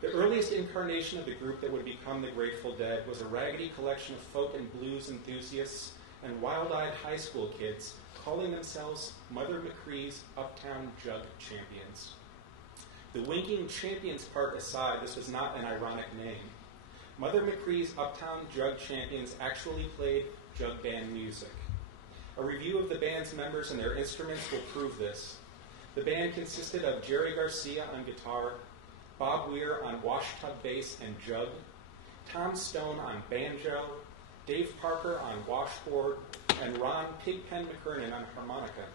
The earliest incarnation of the group that would become the Grateful Dead was a raggedy collection of folk and blues enthusiasts and wild-eyed high school kids calling themselves Mother McCree's Uptown Jug Champions. The winking champions part aside, this was not an ironic name. Mother McCree's Uptown Jug Champions actually played jug band music. A review of the band's members and their instruments will prove this. The band consisted of Jerry Garcia on guitar, Bob Weir on washtub bass and jug, Tom Stone on banjo, Dave Parker on washboard, and Ron Pigpen McKernan on harmonica.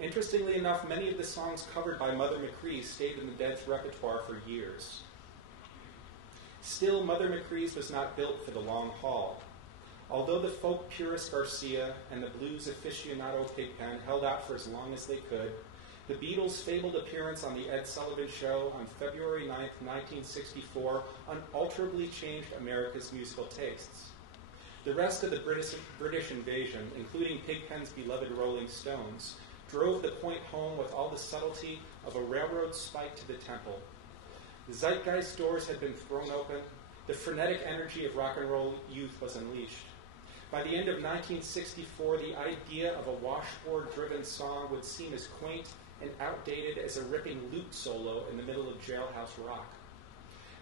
Interestingly enough, many of the songs covered by Mother McCree stayed in the Dead's repertoire for years. Still, Mother McCree's was not built for the long haul. Although the folk purist Garcia and the blues aficionado Pigpen held out for as long as they could, the Beatles' fabled appearance on The Ed Sullivan Show on February 9, 1964, unalterably changed America's musical tastes. The rest of the British invasion, including Pigpen's beloved Rolling Stones, drove the point home with all the subtlety of a railroad spike to the temple. The zeitgeist doors had been thrown open. The frenetic energy of rock and roll youth was unleashed. By the end of 1964, the idea of a washboard-driven song would seem as quaint and outdated as a ripping lute solo in the middle of jailhouse rock.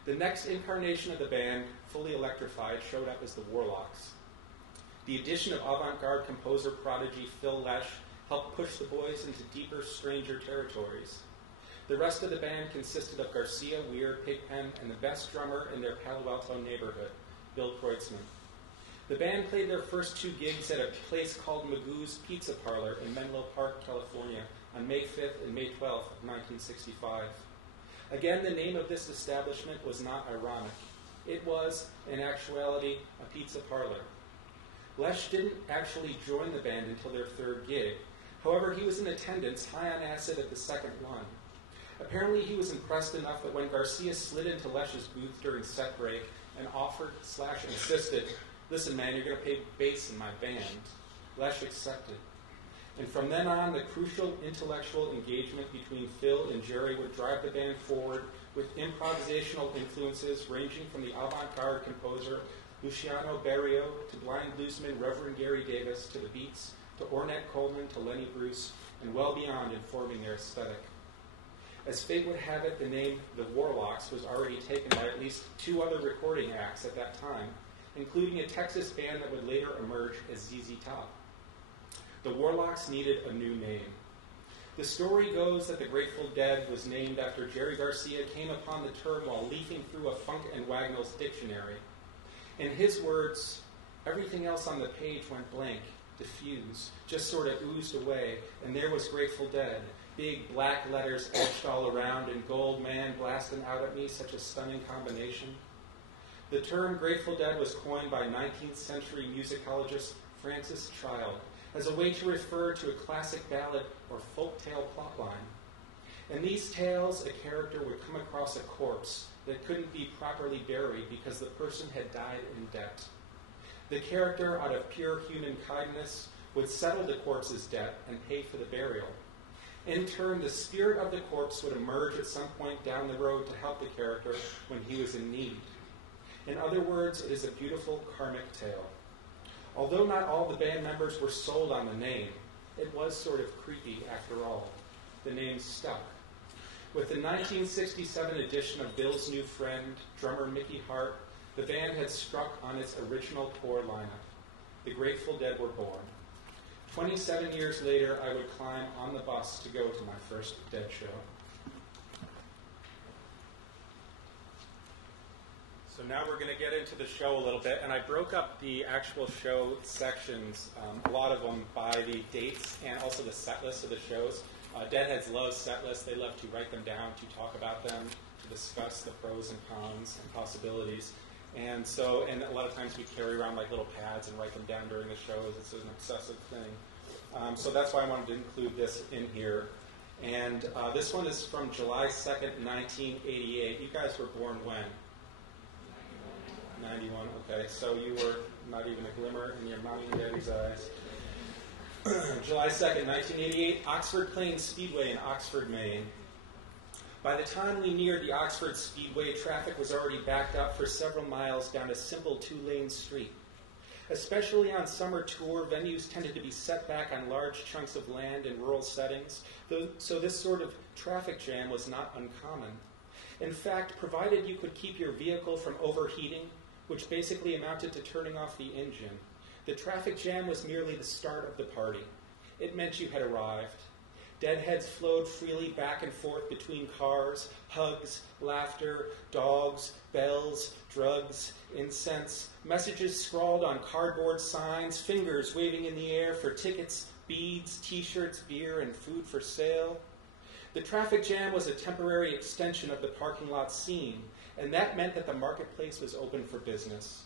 The next incarnation of the band, fully electrified, showed up as the Warlocks. The addition of avant-garde composer prodigy Phil Lesh helped push the boys into deeper, stranger territories. The rest of the band consisted of Garcia, Weir, Pigpen, and the best drummer in their Palo Alto neighborhood, Bill Kreutzmann. The band played their first two gigs at a place called Magoo's Pizza Parlor in Menlo Park, California, on May 5th and May 12th of 1965. Again, the name of this establishment was not ironic. It was, in actuality, a pizza parlor. Lesh didn't actually join the band until their third gig. However, he was in attendance, high on acid at the second one. Apparently, he was impressed enough that when Garcia slid into Lesh's booth during set break and offered/insisted, "Listen, man, you're going to play bass in my band," Lesh accepted. And from then on, the crucial intellectual engagement between Phil and Jerry would drive the band forward with improvisational influences ranging from the avant-garde composer Luciano Berio to blind bluesman Reverend Gary Davis to the Beats to Ornette Coleman to Lenny Bruce and well beyond informing their aesthetic. As fate would have it, the name The Warlocks was already taken by at least two other recording acts at that time, including a Texas band that would later emerge as ZZ Top. The Warlocks needed a new name. The story goes that the Grateful Dead was named after Jerry Garcia came upon the term while leafing through a Funk and Wagnalls dictionary. In his words, everything else on the page went blank, diffused, just sort of oozed away, and there was Grateful Dead, big black letters etched all around in gold, man blasting out at me, such a stunning combination. The term Grateful Dead was coined by 19th century musicologist Francis Child as a way to refer to a classic ballad or folktale plotline. In these tales, a character would come across a corpse that couldn't be properly buried because the person had died in debt. The character, out of pure human kindness, would settle the corpse's debt and pay for the burial. In turn, the spirit of the corpse would emerge at some point down the road to help the character when he was in need. In other words, it is a beautiful karmic tale. Although not all the band members were sold on the name, it was sort of creepy after all. The name stuck. With the 1967 edition of Bill's New Friend, drummer Mickey Hart, the band had struck on its original core lineup. The Grateful Dead were born. 27 years later, I would climb on the bus to go to my first Dead show. So now we're going to get into the show a little bit, and I broke up the actual show sections, a lot of them by the dates and also the set list of the shows. Deadheads love set lists. They love to write them down, to talk about them, to discuss the pros and cons and possibilities. And a lot of times we carry around like little pads and write them down during the shows. It's an obsessive thing. So that's why I wanted to include this in here. And this one is from July 2nd, 1988. You guys were born when? 91, okay. So you were not even a glimmer in your mommy and daddy's eyes. July 2nd, 1988, Oxford Plains Speedway in Oxford, Maine. By the time we neared the Oxford Speedway, traffic was already backed up for several miles down a simple two-lane street. Especially on summer tour, venues tended to be set back on large chunks of land in rural settings, so this sort of traffic jam was not uncommon. In fact, provided you could keep your vehicle from overheating, which basically amounted to turning off the engine, the traffic jam was merely the start of the party. It meant you had arrived. Deadheads flowed freely back and forth between cars, hugs, laughter, dogs, bells, drugs, incense, messages scrawled on cardboard signs, fingers waving in the air for tickets, beads, t-shirts, beer, and food for sale. The traffic jam was a temporary extension of the parking lot scene, and that meant that the marketplace was open for business.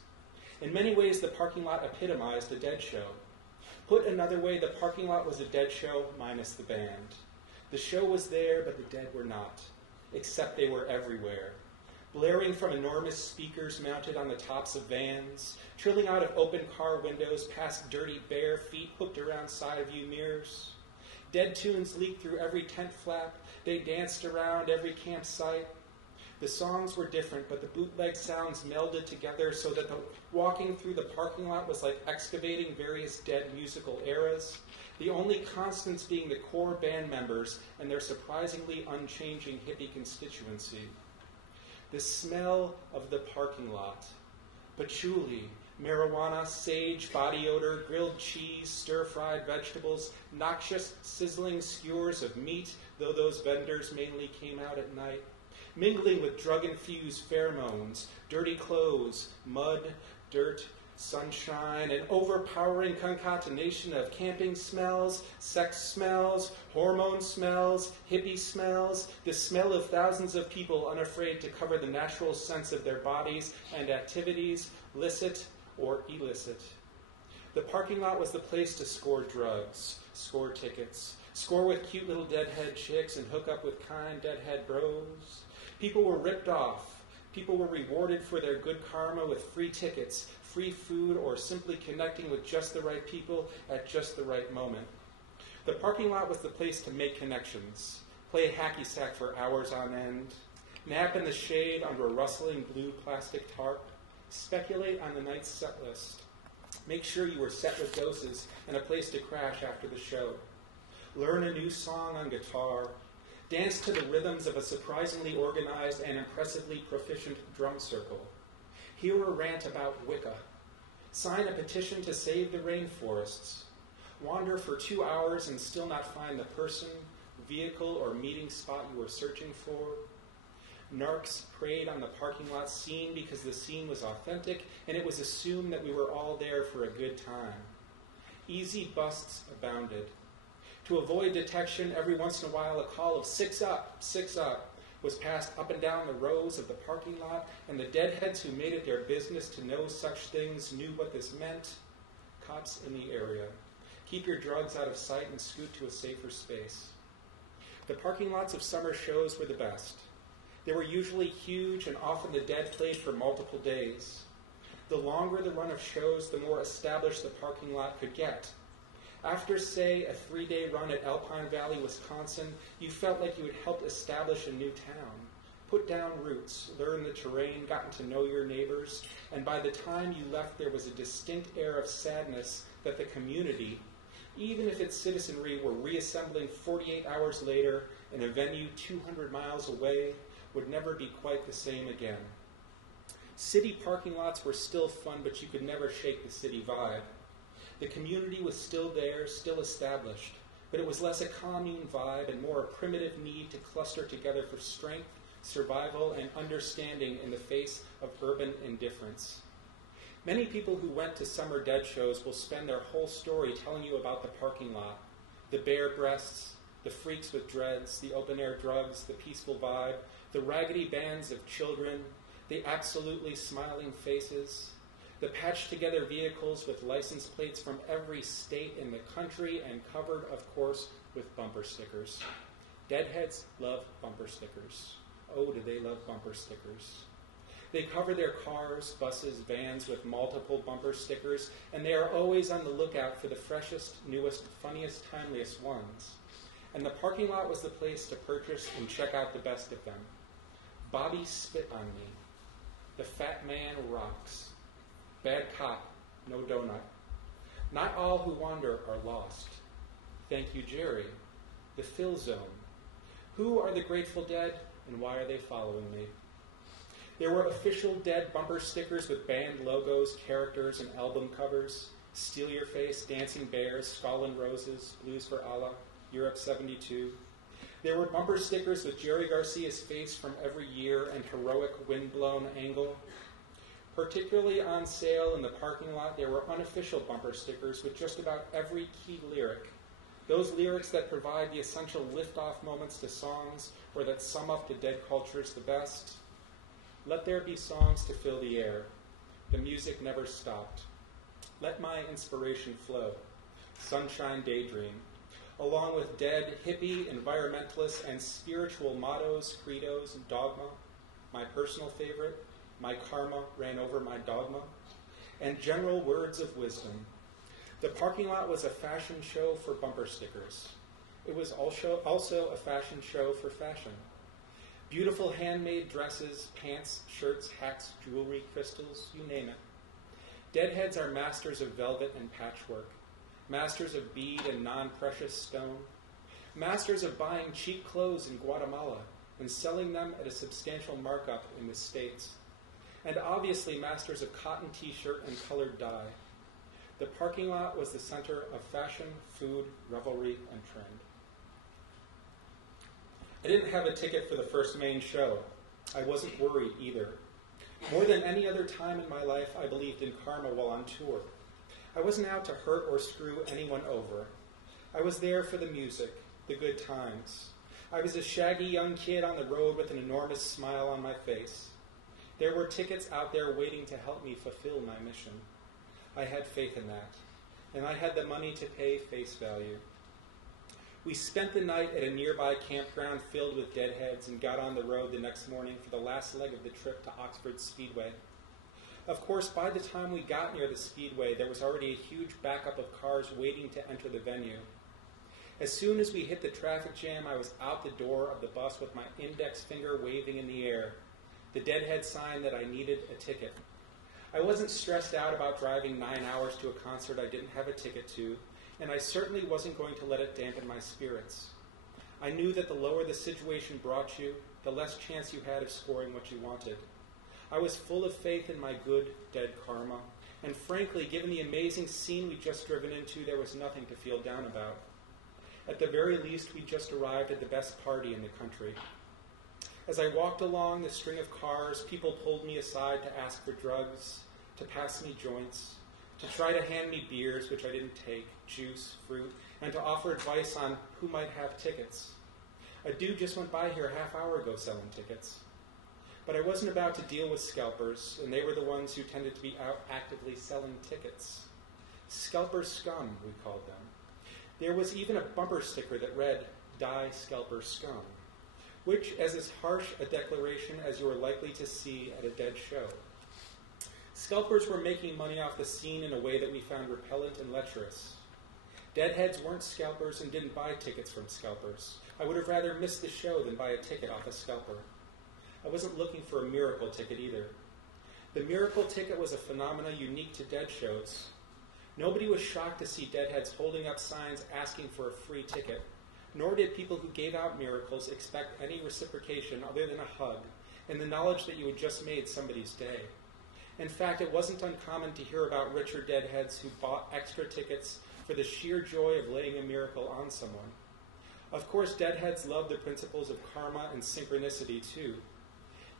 In many ways, the parking lot epitomized a Dead show. Put another way, the parking lot was a Dead show minus the band. The show was there, but the Dead were not, except they were everywhere. Blaring from enormous speakers mounted on the tops of vans, trilling out of open car windows past dirty bare feet hooked around side view mirrors. Dead tunes leaked through every tent flap. They danced around every campsite. The songs were different, but the bootleg sounds melded together so that the walking through the parking lot was like excavating various Dead musical eras, the only constants being the core band members and their surprisingly unchanging hippie constituency. The smell of the parking lot, patchouli, marijuana, sage, body odor, grilled cheese, stir-fried vegetables, noxious, sizzling skewers of meat, though those vendors mainly came out at night, mingling with drug-infused pheromones, dirty clothes, mud, dirt, sunshine, an overpowering concatenation of camping smells, sex smells, hormone smells, hippie smells, the smell of thousands of people unafraid to cover the natural sense of their bodies and activities, licit or illicit. The parking lot was the place to score drugs, score tickets, score with cute little Deadhead chicks, and hook up with kind Deadhead bros. People were ripped off. People were rewarded for their good karma with free tickets, free food, or simply connecting with just the right people at just the right moment. The parking lot was the place to make connections, play hacky sack for hours on end, nap in the shade under a rustling blue plastic tarp, speculate on the night's set list, make sure you were set with doses and a place to crash after the show, learn a new song on guitar, dance to the rhythms of a surprisingly organized and impressively proficient drum circle, hear a rant about Wicca, sign a petition to save the rainforests, wander for 2 hours and still not find the person, vehicle, or meeting spot you were searching for. Narcs preyed on the parking lot scene because the scene was authentic and it was assumed that we were all there for a good time. Easy busts abounded. To avoid detection, every once in a while a call of 6 up was passed up and down the rows of the parking lot, and the Deadheads who made it their business to know such things knew what this meant. Cops in the area. Keep your drugs out of sight and scoot to a safer space. The parking lots of summer shows were the best. They were usually huge, and often the Dead played for multiple days. The longer the run of shows, the more established the parking lot could get. After, say, a 3-day run at Alpine Valley, Wisconsin, you felt like you had helped establish a new town, put down roots, learn the terrain, gotten to know your neighbors, and by the time you left, there was a distinct air of sadness that the community, even if its citizenry were reassembling 48 hours later in a venue 200 miles away, would never be quite the same again. City parking lots were still fun, but you could never shake the city vibe. The community was still there, still established, but it was less a commune vibe and more a primitive need to cluster together for strength, survival, and understanding in the face of urban indifference. Many people who went to summer Dead shows will spend their whole story telling you about the parking lot, the bare breasts, the freaks with dreads, the open-air drugs, the peaceful vibe, the raggedy bands of children, the absolutely smiling faces, the patched-together vehicles with license plates from every state in the country and covered, of course, with bumper stickers. Deadheads love bumper stickers. Oh, do they love bumper stickers. They cover their cars, buses, vans with multiple bumper stickers, and they are always on the lookout for the freshest, newest, funniest, timeliest ones. and the parking lot was the place to purchase and check out the best of them. Bobby Spit on Me, The Fat Man Rocks, Bad Cop, No Donut, Not All Who Wander Are Lost, Thank You Jerry, The Fill Zone, Who Are the Grateful Dead and Why Are They Following Me? There were official Dead bumper stickers with band logos, characters, and album covers, Steal Your Face, Dancing Bears, Skull and Roses, Blues for Allah, Europe 72. There were bumper stickers with Jerry Garcia's face from every year and heroic windblown angle. Particularly on sale in the parking lot, there were unofficial bumper stickers with just about every key lyric. Those lyrics that provide the essential lift-off moments to songs or that sum up the Dead cultures the best. Let there be songs to fill the air. The music never stopped. Let my inspiration flow. Sunshine Daydream. Along with Dead, hippie, environmentalist, and spiritual mottos, credos, and dogma. My personal favorite, My Karma Ran Over My Dogma. And general words of wisdom. The parking lot was a fashion show for bumper stickers. It was also a fashion show for fashion. Beautiful handmade dresses, pants, shirts, hats, jewelry, crystals, you name it. Deadheads are masters of velvet and patchwork, masters of bead and non-precious stone, masters of buying cheap clothes in Guatemala and selling them at a substantial markup in the States, and obviously masters of cotton t-shirt and colored dye. The parking lot was the center of fashion, food, revelry, and trend. I didn't have a ticket for the first main show. I wasn't worried either. More than any other time in my life, I believed in karma while on tour. I wasn't out to hurt or screw anyone over. I was there for the music, the good times. I was a shaggy young kid on the road with an enormous smile on my face. There were tickets out there waiting to help me fulfill my mission. I had faith in that, and I had the money to pay face value. We spent the night at a nearby campground filled with deadheads and got on the road the next morning for the last leg of the trip to Oxford Speedway. Of course, by the time we got near the Speedway, there was already a huge backup of cars waiting to enter the venue. As soon as we hit the traffic jam, I was out the door of the bus with my index finger waving in the air, the Deadhead sign that I needed a ticket. I wasn't stressed out about driving 9 hours to a concert I didn't have a ticket to, and I certainly wasn't going to let it dampen my spirits. I knew that the lower the situation brought you, the less chance you had of scoring what you wanted. I was full of faith in my good, dead karma, and frankly, given the amazing scene we'd just driven into, there was nothing to feel down about. At the very least, we'd just arrived at the best party in the country. As I walked along the string of cars, people pulled me aside to ask for drugs, to pass me joints, to try to hand me beers, which I didn't take, juice, fruit, and to offer advice on who might have tickets. A dude just went by here a half hour ago selling tickets. But I wasn't about to deal with scalpers, and they were the ones who tended to be out actively selling tickets. Scalper scum, we called them. There was even a bumper sticker that read, Die Scalper Scum, which is as harsh a declaration as you are likely to see at a Dead show. Scalpers were making money off the scene in a way that we found repellent and lecherous. Deadheads weren't scalpers and didn't buy tickets from scalpers. I would have rather missed the show than buy a ticket off a scalper. I wasn't looking for a miracle ticket either. The miracle ticket was a phenomenon unique to Dead shows. Nobody was shocked to see Deadheads holding up signs asking for a free ticket, nor did people who gave out miracles expect any reciprocation other than a hug and the knowledge that you had just made somebody's day. In fact, it wasn't uncommon to hear about richer Deadheads who bought extra tickets for the sheer joy of laying a miracle on someone. Of course, Deadheads love the principles of karma and synchronicity too.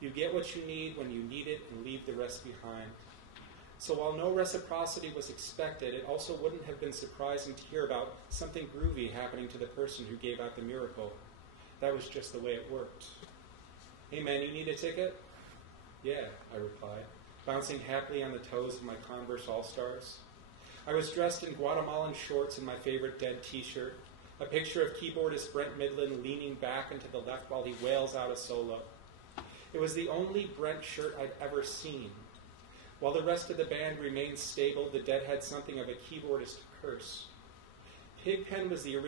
You get what you need when you need it and leave the rest behind. So while no reciprocity was expected, it also wouldn't have been surprising to hear about something groovy happening to the person who gave out the miracle. That was just the way it worked. Hey man, you need a ticket? Yeah, I replied, bouncing happily on the toes of my Converse All-Stars. I was dressed in Guatemalan shorts and my favorite Dead t-shirt, a picture of keyboardist Brent Midland leaning back and to the left while he wails out a solo. It was the only Brent shirt I'd ever seen. While the rest of the band remained stable, the Dead had something of a keyboardist curse. Pigpen was the original